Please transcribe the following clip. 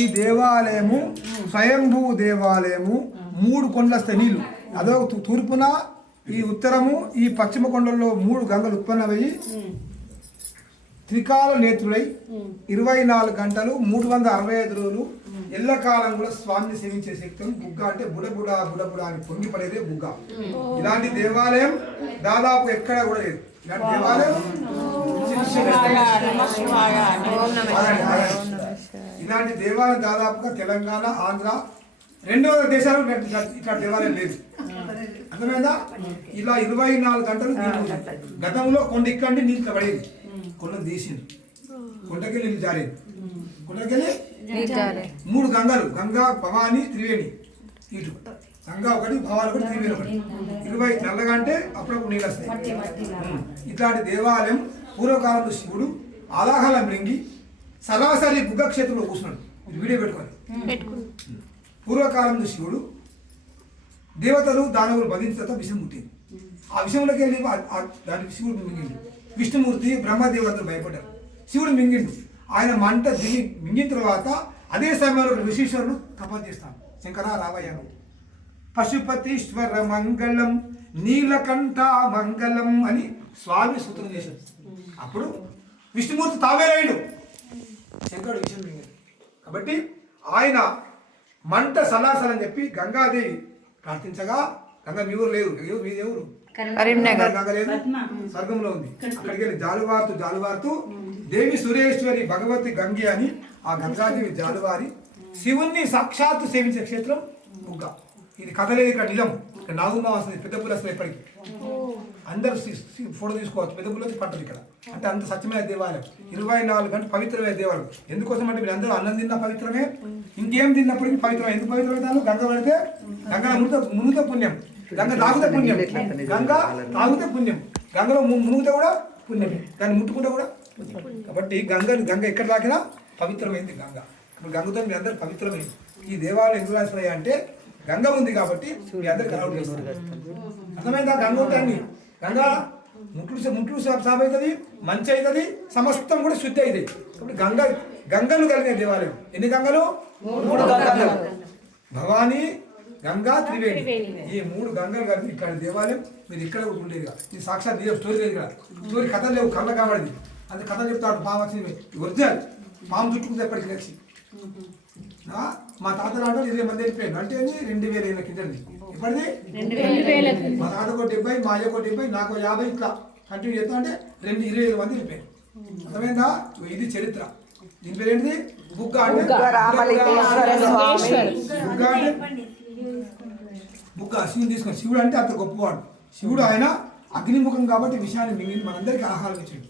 ఈ దేవాలయము స్వయంభూ దేవాలయము 3 కొండల వస్తాయి నీళ్లు. అదో తూర్పున, ఈ ఉత్తరము, ఈ పశ్చిమ కొండల్లో 3 గంగలు ఉత్పన్నమయ్యి త్రికాల నేత్రులై 24 గంటలు 365 రోజులు ఎల్లకాలం కూడా స్వామిని సేవించే శక్తి. బుగ్గ అంటే బుడబుడ బుడబుడ అని పొంగిపడేదే బుగ్గ. ఇలాంటి దేవాలయం దాదాపు ఎక్కడ కూడా లేదు. ఇలాంటి దేవాలయం ఇలాంటి దేవాలయం దాదాపుగా తెలంగాణ, ఆంధ్ర, 2 దేశాలు ఇట్లా దేవాలయం లేదు. అర్థమైందా? ఇలా 24 గంటలు గతంలో కొండ ఇక్కడి నీళ్ళు పడేది, కొండను తీసింది, కొండకెళ్ళి నీళ్ళు జారేది, కొండకెళ్ళి 3 గంగలు, గంగా, భవాని, త్రివేణి. ఇటు గంగా ఒకటి, భవాని ఒకటి, త్రివేణి ఒకటి. 20 నల్లగా అంటే అప్పుడప్పుడు నీళ్ళు వస్తాయి. ఇట్లాంటి దేవాలయం పూర్వకాలంలో శివుడు ఆలాహల మృంగి సరాసరి బుగ్గ క్షేత్రంలో కూర్చున్నాడు. వీడియో పెట్టుకోవాలి. పూర్వకాలంలో శివుడు దేవతలు దానవులు బంధించిన తర్వాత విషం ముట్టింది. ఆ విషయంలోకి వెళ్ళి దానికి శివుడు మింగిండు. విష్ణుమూర్తి, బ్రహ్మదేవతలు భయపడ్డారు. శివుడు మింగిండు. ఆయన మంట దిగి మింగిన తర్వాత అదే సమయంలో ఋషీశ్వరుడు తపస్సు చేస్తాను. శంకర రావయ్యను పశుపతీశ్వర మంగళం నీలకంఠ మంగళం అని స్వామి సూత్రం చేశాడు. అప్పుడు విష్ణుమూర్తి తావేరాయుడు, శంకరుడు విషయం మింగాడు. కాబట్టి ఆయన మంట సలాసలని చెప్పి గంగాదేవి ప్రార్థించగా, గంగ మీ ఊరు లేదు, మీది ఎవరు? గంగ లేదు, స్వర్గంలో ఉంది. అక్కడికి వెళ్ళి జాలువారుతూ దేవి సురేశ్వరి భగవతి గంగి అని ఆ గంగాదేవి జాలువారి శివుణ్ణి సాక్షాత్తు సేవించే క్షేత్రం బుగ్గ. ఇది కథ లేదు, ఇక్కడ నిజం. ఇక్కడ నాగుమ్మ వస్తుంది, పెద్ద పుల్ల వస్తుంది. ఎప్పటికీ అందరూ ఫోటో తీసుకోవచ్చు. పెద్ద పుల్ల వచ్చి పట్టదు ఇక్కడ. అంటే అంత సత్యమైన దేవాలయం, 24 గంటలు పవిత్రమైన దేవాలయం. ఎందుకోసం అంటే మీరు అందరూ అన్నం తిన్నా పవిత్రమే, ఇంకేం తిన్నప్పటికీ పవిత్రమే. ఎందుకు పవిత్రమవుతాను? గంగ పడితే గంగ మునుగుతే పుణ్యం, గంగ తాగుతే పుణ్యం, గంగ తాగుతే పుణ్యం, గంగలో మునుగుతే కూడా పుణ్యమే, దాన్ని ముట్టుకుంటే కూడా పుణ్యం. కాబట్టి గంగ ఎక్కడ తాకినా పవిత్రమైంది గంగ. ఇప్పుడు గంగతో మీ అందరు పవిత్రమైంది. ఈ దేవాలయం ఎందుకు రాసినాయి అంటే గంగ ఉంది కాబట్టి మీ అందరు కలవడం చేస్తారు. అర్థమైందా? గంగ ఉంటాన్ని గంగ ముట్లు సాఫ్ అవుతుంది, మంచి అవుతుంది, సమస్తం కూడా శుద్ధి అవుతుంది. కాబట్టి గంగలు కలిగిన దేవాలయం. ఎన్ని గంగలు? 3 గంగలు. భవానీ, గంగా, త్రివేణి. ఈ 3 గంగలు కలిపి ఇక్కడ దేవాలయం. మీరు ఇక్కడ కూడా ఉండేది కాదు. ఇది సాక్షాత్ స్టోరీ లేదు కదా, స్టోరీ కథలు లేవు, కళ్ళ కాబడింది. అది కథలు చెప్తాడు. పాము వచ్చింది, ఒరిజినల్ పాము చుట్టుకుంటే ఎప్పటికి తెలిసి. మా తాత నాడు 20 మంది వెళ్ళిపోయాడు. అంటే 2000 ఏళ్ళ కిందది. ఇప్పటిది మా తాతకు 70, మా అయ్యకు 70, నాకు 50, ఇట్లా కంటిన్యూ చేస్తా అంటే 25 మంది వెళ్ళిపోయారు. అర్థమైందా? ఇది చరిత్ర. దీని పేరు ఏంటిది? బుగ్గ అంటే బుగ్గ. శివుని తీసుకొని, శివుడు అంటే అంత గొప్పవాడు. శివుడు ఆయన అగ్నిముఖం కాబట్టి విషయాన్ని మిగిలిన మనందరికీ ఆహారం ఇచ్చాడు.